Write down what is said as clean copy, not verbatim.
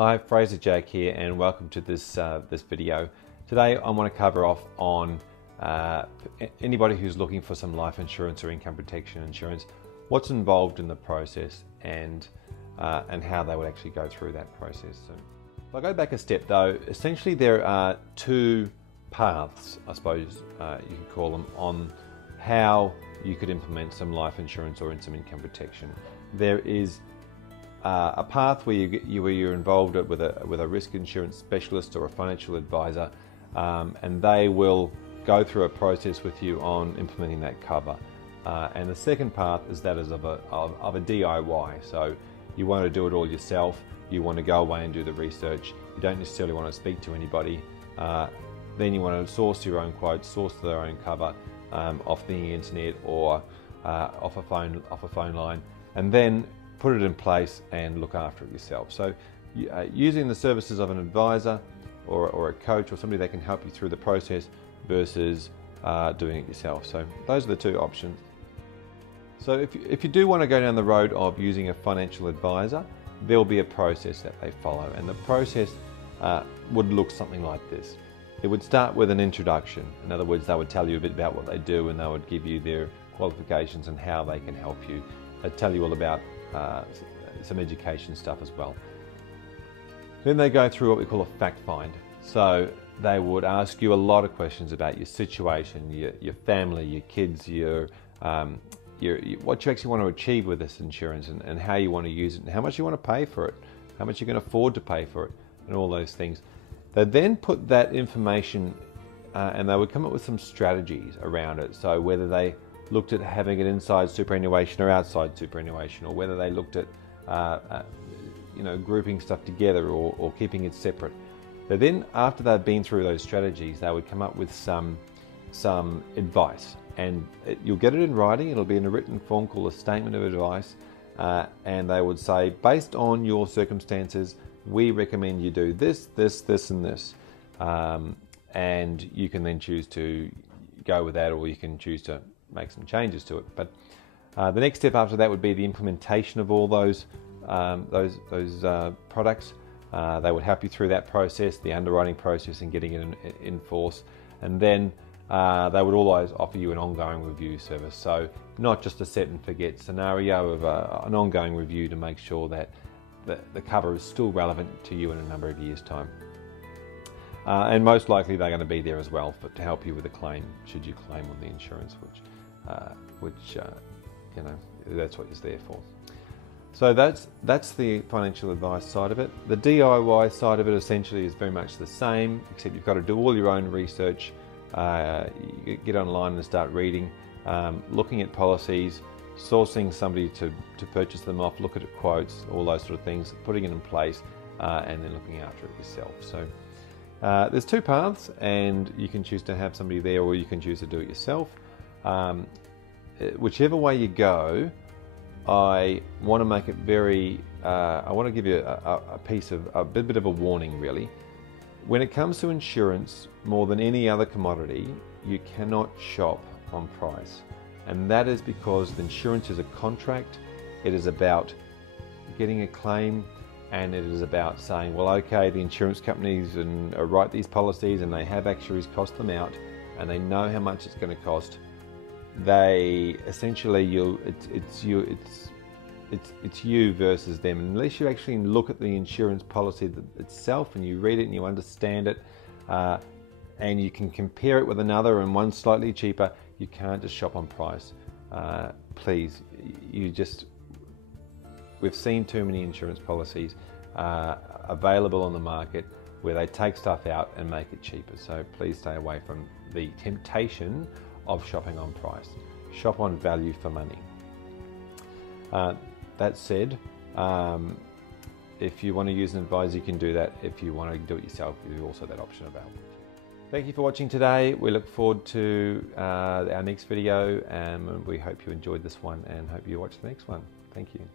Hi, Fraser Jack here, and welcome to this video. Today I want to cover off on anybody who's looking for some life insurance or income protection insurance, what's involved in the process, and how they would actually go through that process. So if I go back a step though, essentially there are two paths, I suppose you could call them, on how you could implement some life insurance or some income protection. There is a path where you're involved with a risk insurance specialist or a financial advisor, and they will go through a process with you on implementing that cover. And the second path is that of a DIY. So you want to do it all yourself. You want to go away and do the research. You don't necessarily want to speak to anybody. Then you want to source your own quotes, source their own cover off the internet or off a phone line, and then put it in place and look after it yourself. So using the services of an advisor or a coach or somebody that can help you through the process versus doing it yourself. So those are the two options. So if you do want to go down the road of using a financial advisor, there'll be a process that they follow, and the process would look something like this. It would start with an introduction. In other words, they would tell you a bit about what they do, and they would give you their qualifications and how they can help you. They'd tell you all about some education stuff as well. Then they go through what we call a fact find. So they would ask you a lot of questions about your situation, your family, your kids, what you actually want to achieve with this insurance, and how you want to use it, and how much you want to pay for it, how much you can afford to pay for it, and all those things. They then put that information and they would come up with some strategies around it. So whether they looked at having it inside superannuation or outside superannuation, or whether they looked at grouping stuff together or keeping it separate. But then after they've been through those strategies, they would come up with some advice, and you'll get it in writing. It'll be in a written form called a statement of advice, and they would say, based on your circumstances, we recommend you do this, this, this, and this, and you can then choose to go with that, or you can choose to make some changes to it. But the next step after that would be the implementation of all those products. They would help you through that process, the underwriting process, and getting it in force. And then they would always offer you an ongoing review service. So not just a set and forget scenario of an ongoing review to make sure that the cover is still relevant to you in a number of years' time. And most likely they're going to be there as well to help you with a claim, should you claim on the insurance, which that's what it's there for. So that's the financial advice side of it. The DIY side of it essentially is very much the same, except you've got to do all your own research. You get online and start reading, looking at policies, sourcing somebody to purchase them off, look at quotes, all those sort of things, putting it in place, and then looking after it yourself. So there's two paths, and you can choose to have somebody there, or you can choose to do it yourself. Whichever way you go, I want to make it very, I want to give you a bit of a warning really. When it comes to insurance, more than any other commodity, you cannot shop on price. And that is because the insurance is a contract. It is about getting a claim, and it is about saying, well, okay, the insurance companies write these policies, and they have actuaries cost them out, and they know how much it's going to cost. They essentially, it's you versus them. Unless you actually look at the insurance policy itself and you read it and you understand it, and you can compare it with another and one's slightly cheaper, you can't just shop on price. Please, we've seen too many insurance policies available on the market where they take stuff out and make it cheaper. So please stay away from the temptation of shopping on price. Shop on value for money. That said, if you want to use an advisor, you can do that. If you want to do it yourself, there's also that option available. Thank you for watching today. We look forward to our next video, and we hope you enjoyed this one and hope you watch the next one. Thank you.